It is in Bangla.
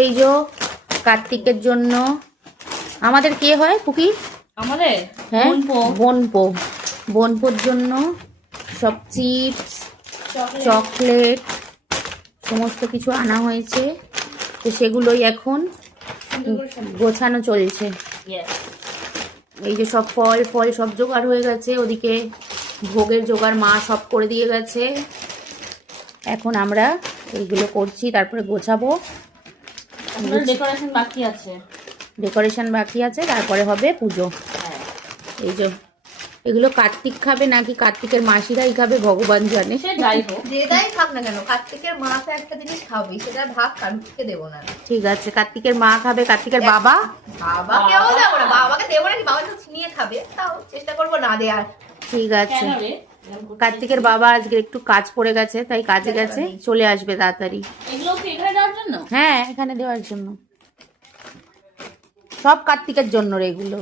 এই যে কার্তিকের জন্য আমাদের কে হয় কুকি? আমাদের হ্যাঁ বোনপোর জন্য সব চিপস চকলেট সমস্ত কিছু আনা হয়েছে, তো সেগুলোই এখন গোছানো চলছে। এই যে সব ফল ফল সব জোগাড় হয়ে গেছে, ওদিকে ভোগের জোগাড় মা সব করে দিয়ে গেছে। এখন আমরা এইগুলো করছি, তারপরে গোছাবো। ডেকোরেশন বাকি আছে, তারপরে হবে পুজো। এই যে এগুলো কার্তিক খাবে নাকি কার্তিকের মাসিরাই খাবে ভগবান জানে। যাই হোক, যেটাই খাক না কেন, কার্তিকের মা তো একটা জিনিস খাবে, সেটা ভাগ কার্তিককে দেবো না। ঠিক আছে, কার্তিকের মা খাবে, কার্তিকের বাবা বাবাকেও দেবো না, বাবাকে দেবো না, বাবা তো ছিনিয়ে খাবে, তাও চেষ্টা করবো না দেওয়ার। ঠিক আছে, কার্তিকের বাবা আজকে একটু কাজ পড়ে গেছে, তাই কাজে গেছে, চলে আসবে তাড়াতাড়ি। এগুলো কি এখানে দেওয়ার জন্য? হ্যাঁ, এখানে দেওয়ার জন্য, সব কার্তিকের জন্য রে এগুলো।